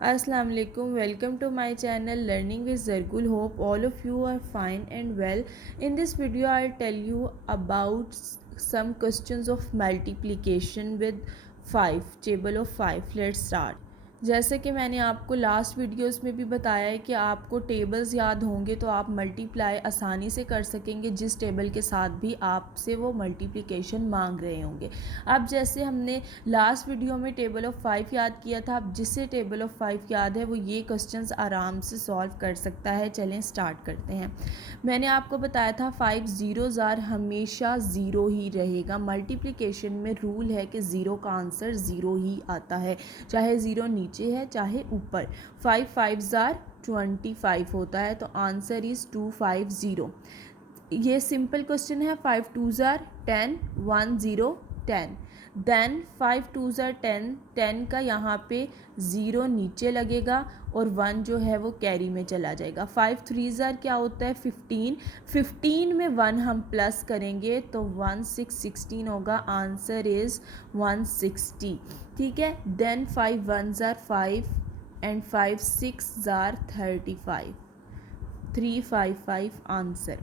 Assalamu alaikum. Welcome to my channel Learning with Zargul. Hope all of you are fine and well. In this video I'll tell you about some questions of multiplication with 5, table of 5. Let's start. जैसे कि मैंने आपको last videos में भी बताया है कि आपको टेबल्स याद होंगे तो आप मल्टीप्लाई आसानी से कर सकेंगे जिस टेबल के साथ भी आपसे वो मल्टीप्लिकेशन मांग रहे होंगे। अब जैसे हमने लास्ट वीडियो में टेबल ऑफ़ 5 याद किया था, अब जिससे टेबल ऑफ़ 5 याद है वो ये क्वेश्चंस आराम से सॉल्व कर सकता है। चलें स्टार्ट करते हैं। मैंने आपको बताया था 5 ज़ीरो ज़ार हमेशा ज़ीरो ही रहेगा। मल्टीप्लिकेशन में रूल है कि ज़ीरो का आंसर ज़ीरो ही आता है, चाहे ज़ीरो नीचे है चाहे ऊपर। 5 5 ज़ार 25 होता है तो आंसर इज़ 250। ये सिंपल क्वेश्चन है। 5 2 ज़ार 10 1 0 10। देन 5 2 ज़ार 10, 10 का यहाँ पे ज़ीरो नीचे लगेगा और 1 जो है वो कैरी में चला जाएगा। 5 3 ज़ार क्या होता है 15, 15 में 1 हम प्लस करेंगे तो 1 6 16 होगा। Answer is 160। ठीक है। देन 5 1 ज़ार 5 एंड 5 6 ज़ार 35, 355 आंसर।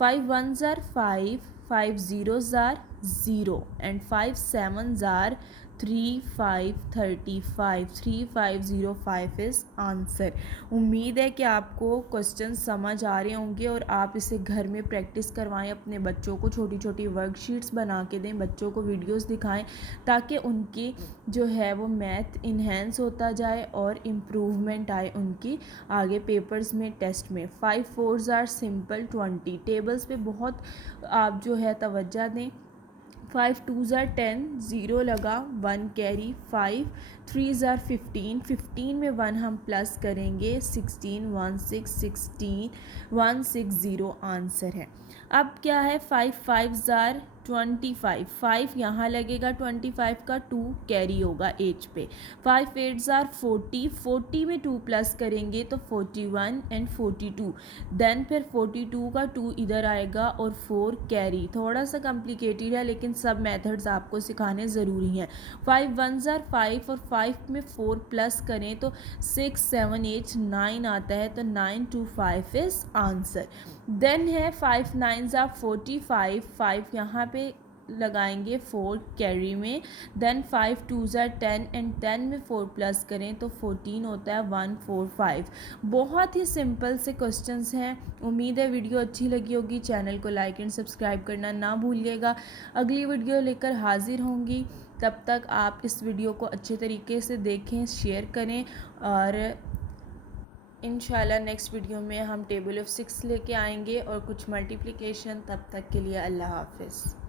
5 1 ज़ार 5, 5 0 ज़ार 0 एंड 5 7 ज़ार 3535, 3505 इज़ आंसर। उम्मीद है कि आपको क्वेश्चन समझ आ रहे होंगे और आप इसे घर में प्रैक्टिस करवाएं। अपने बच्चों को छोटी छोटी वर्कशीट्स बना के दें, बच्चों को वीडियोस दिखाएं ताकि उनकी जो है वो मैथ इन्हेंस होता जाए और इम्प्रूवमेंट आए उनकी आगे पेपर्स में, टेस्ट में। 5 4 ज़ार सिंपल 20। टेबल्स पे बहुत आप जो है तवज्जो दें। 5 2 ज़ार 10, ज़ीरो लगा 1 कैरी। 5 3 ज़ार 15, 15 में 1 हम प्लस करेंगे 16 1 6 16 160 आंसर है। अब क्या है 5 5 ज़ार 25, 5 यहाँ लगेगा 25 का, 2 कैरी होगा एज पे। 5 8 ज़ार 40, 40 में 2 प्लस करेंगे तो 41 एंड 42। देन फिर 42 का 2 इधर आएगा और 4 कैरी। थोड़ा सा कॉम्प्लिकेटेड है लेकिन सब मेथड्स आपको सिखाने ज़रूरी हैं। 5 1 ज़ार 5 और 5 में 4 प्लस करें तो 6 7 8 9 आता है तो 925 इज़ आंसर। देन है 5 9 ज़ार 45, 5 यहाँ पे लगाएंगे 4 कैरी में। देन 5 2 ज़ार 10 एंड 10 में 4 प्लस करें तो 14 होता है 145। बहुत ही सिंपल से क्वेश्चंस हैं। उम्मीद है वीडियो अच्छी लगी होगी। चैनल को लाइक एंड सब्सक्राइब करना ना भूलिएगा। अगली वीडियो लेकर हाजिर होंगी, तब तक आप इस वीडियो को अच्छे तरीके से देखें, शेयर करें और इंशाल्लाह नेक्स्ट वीडियो में हम टेबल ऑफ़ 6 लेके आएंगे और कुछ मल्टीप्लिकेशन। तब तक के लिए अल्लाह हाफ़िज़।